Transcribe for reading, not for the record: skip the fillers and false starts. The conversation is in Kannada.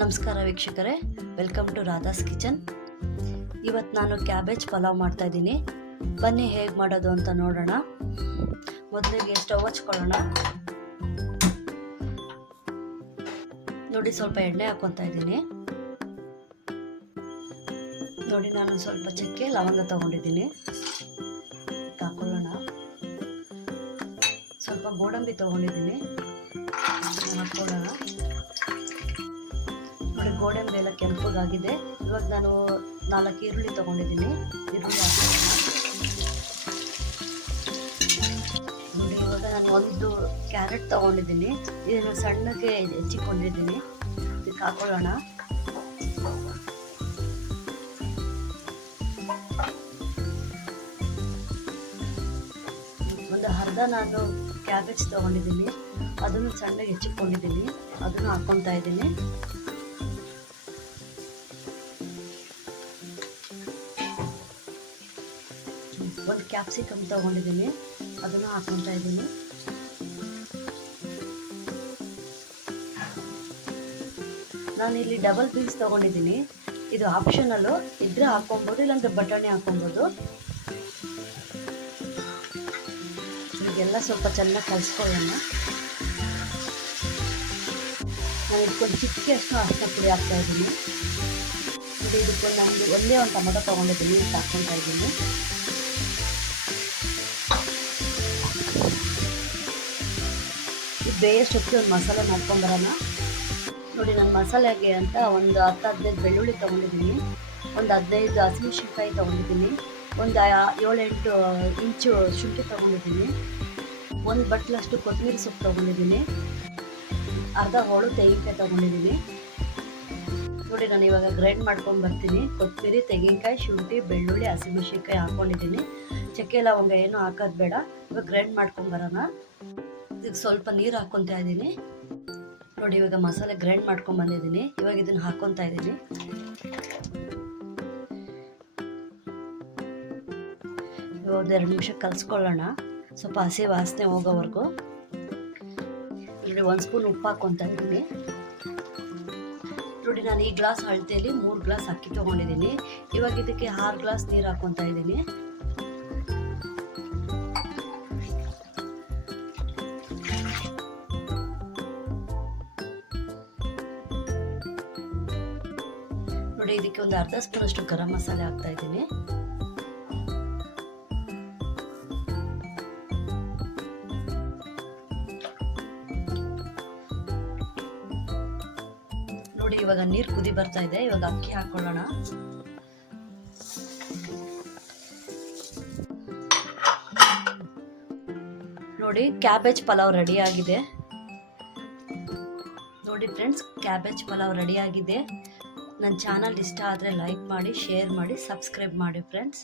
ನಮಸ್ಕಾರ ವೀಕ್ಷಕರೇ, ವೆಲ್ಕಮ್ ಟು ರಾಧಾಸ್ ಕಿಚನ್. ಇವತ್ತು ನಾನು ಕ್ಯಾಬೇಜ್ ಪಲಾವ್ ಮಾಡ್ತಾ ಇದ್ದೀನಿ. ಬನ್ನಿ ಹೇಗೆ ಮಾಡೋದು ಅಂತ ನೋಡೋಣ. ಮೊದಲಿಗೆ ಸ್ಟವ್ ಹಚ್ಕೊಳ್ಳೋಣ. ನೋಡಿ, ಸ್ವಲ್ಪ ಎಣ್ಣೆ ಹಾಕೊತಾ ಇದ್ದೀನಿ. ನೋಡಿ, ನಾನು ಸ್ವಲ್ಪ ಚಕ್ಕೆ ಲವಂಗ ತಗೊಂಡಿದ್ದೀನಿ, ಹಾಕೊಳ್ಳೋಣ. ಸ್ವಲ್ಪ ಗೋಡಂಬಿ ತಗೊಂಡಿದ್ದೀನಿ, ಹಾಕೊಳ್ಳೋಣ. ನೋಡಿ, ಗೋಡಂಬಿ ಎಲ್ಲ ಕೆಂಪಗಾಗಿದೆ. ಇವಾಗ ನಾನು 4 ಈರುಳ್ಳಿ ತಗೊಂಡಿದ್ದೀನಿ, ಈರುಳ್ಳಿ ಹಾಕೋಣ. ನೋಡಿ, ಇವಾಗ ನಾನು 1 ಕ್ಯಾರೆಟ್ ತಗೊಂಡಿದ್ದೀನಿ, ಇದನ್ನು ಸಣ್ಣಗೆ ಹೆಚ್ಚಿಕೊಂಡಿದ್ದೀನಿ, ಇದಕ್ಕೆ ಹಾಕೊಳ್ಳೋಣ. ಒಂದು ಅರ್ಧ ನಾನು ಕ್ಯಾಬೇಜ್ ತಗೊಂಡಿದ್ದೀನಿ, ಅದನ್ನು ಸಣ್ಣಗೆ ಹೆಚ್ಚಿಕೊಂಡಿದ್ದೀನಿ, ಅದನ್ನು ಹಾಕ್ಕೊತಾ ಇದ್ದೀನಿ. ಒಂದು ಕ್ಯಾಪ್ಸಿಕಮ್ ತಗೊಂಡಿದ್ದೀನಿ, ಅದನ್ನು ಹಾಕ್ಕೊತಾ ಇದ್ದೀನಿ. ನಾನಿಲ್ಲಿ ಡಬಲ್ ಬೀನ್ಸ್ ತಗೊಂಡಿದ್ದೀನಿ, ಇದು ಆಪ್ಷನಲ್ಲು, ಇದ್ರೆ ಹಾಕೊಬೋದು, ಇಲ್ಲಾಂದ್ರೆ ಬಟಾಣಿ ಹಾಕೊಬೋದು. ಇದೆಲ್ಲ ಸ್ವಲ್ಪ ಚೆನ್ನಾಗಿ ಕಲಿಸ್ಕೊಳ್ಳೋಣ. ನಾನು ಇದಕ್ಕೊಂದು ಚಿಕ್ಕಿ ಅರಿಶಿನ ಪುಡಿ ಹಾಕ್ತಾ ಇದ್ದೀನಿ. ಇದು ಇದಕ್ಕೊಂದು ಒಂದು ಒಂದೇ ಒಂದು ಟೊಮೊಟೊ ತೊಗೊಂಡಿದ್ದೀನಿ, ಇದಕ್ಕೆ ಹಾಕ್ಕೊತಾ ಇದ್ದೀನಿ. ಇದು ಬೇಯಷ್ಟೊತ್ತಿಗೆ ಒಂದು ಮಸಾಲೆ ಮಾಡ್ಕೊಂಬರೋಣ. ನೋಡಿ, ನಾನು ಮಸಾಲೆಗೆ ಅಂತ ಒಂದು 10-15 ಬೆಳ್ಳುಳ್ಳಿ ತೊಗೊಂಡಿದ್ದೀನಿ, ಒಂದು 15 ಹಸಿಮೆಣಸಿನ್ಕಾಯಿ ತೊಗೊಂಡಿದ್ದೀನಿ, ಒಂದು 7-8 ಇಂಚು ಶುಂಠಿ ತೊಗೊಂಡಿದ್ದೀನಿ, ಒಂದು ಬಟ್ಲಷ್ಟು ಕೊತ್ತಂಬರಿ ಸೊಪ್ಪು ತೊಗೊಂಡಿದ್ದೀನಿ, ಅರ್ಧ ಹೋಳು ತೆಂಗಿನಕಾಯಿ ತೊಗೊಂಡಿದ್ದೀನಿ. ನೋಡಿ, ನಾನು ಇವಾಗ ಗ್ರೈಂಡ್ ಮಾಡ್ಕೊಂಡು ಬರ್ತೀನಿ. ಕೊತ್ತಂಬರಿ, ತೆಂಗಿನಕಾಯಿ, ಶುಂಠಿ, ಬೆಳ್ಳುಳ್ಳಿ, ಹಸಿಮೆಣಸಿನ್ಕಾಯಿ ಹಾಕ್ಕೊಂಡಿದ್ದೀನಿ. ಚಕ್ಕೆ ಲವಂಗ ಏನು ಹಾಕೋದು ಬೇಡ. ಇವಾಗ ಗ್ರೈಂಡ್ ಮಾಡ್ಕೊಂಡು ಬರೋಣ. ಇದಕ್ಕೆ ಸ್ವಲ್ಪ ನೀರು ಹಾಕ್ಕೊತಾ ಇದ್ದೀನಿ. ನೋಡಿ, ಇವಾಗ ಮಸಾಲೆ ಗ್ರೈಂಡ್ ಮಾಡ್ಕೊಂಡು ಬಂದಿದ್ದೀನಿ. ಇವಾಗ ಇದನ್ನು ಹಾಕ್ಕೊತಾ ಇದ್ದೀನಿ. ಇವಾಗ 2 ನಿಮಿಷ ಕಲಿಸ್ಕೊಳ್ಳೋಣ, ಸ್ವಲ್ಪ ಹಸಿ ವಾಸನೆ ಹೋಗೋವರೆಗೂ. ನೋಡಿ, 1 ಸ್ಪೂನ್ ಉಪ್ಪು ಹಾಕ್ಕೊತಾ ಇದ್ದೀನಿ. ನೋಡಿ, ನಾನು ಈ ಗ್ಲಾಸ್ ಅಳತೆಯಲ್ಲಿ 3 ಗ್ಲಾಸ್ ಅಕ್ಕಿ ತೊಗೊಂಡಿದ್ದೀನಿ. ಇವಾಗ ಇದಕ್ಕೆ 6 ಗ್ಲಾಸ್ ನೀರು ಹಾಕ್ಕೊತಾ ಇದ್ದೀನಿ. ನೋಡಿ, ಇದಕ್ಕೆ ಒಂದು ಅರ್ಧ ಸ್ಪೂನ್ ಅಷ್ಟು ಗರಂ ಮಸಾಲೆ ಹಾಕ್ತಾ ಇದ್ದೀನಿ. ನೋಡಿ, ಇವಾಗ ನೀರು ಕುದಿ ಬರ್ತಾ ಇದೆ. ಇವಾಗ ಅಕ್ಕಿ ಹಾಕೊಳ್ಳೋಣ. ನೋಡಿ, ಕ್ಯಾಬೇಜ್ ಪಲಾವ್ ರೆಡಿ ಆಗಿದೆ. ನೋಡಿ ಫ್ರೆಂಡ್ಸ್, ಕ್ಯಾಬೇಜ್ ಪಲಾವ್ ರೆಡಿ ಆಗಿದೆ. ನನ್ನ ಚಾನಲ್ ಇಷ್ಟ ಆದರೆ ಲೈಕ್ ಮಾಡಿ, ಶೇರ್ ಮಾಡಿ, ಸಬ್ಸ್ಕ್ರೈಬ್ ಮಾಡಿ ಫ್ರೆಂಡ್ಸ್.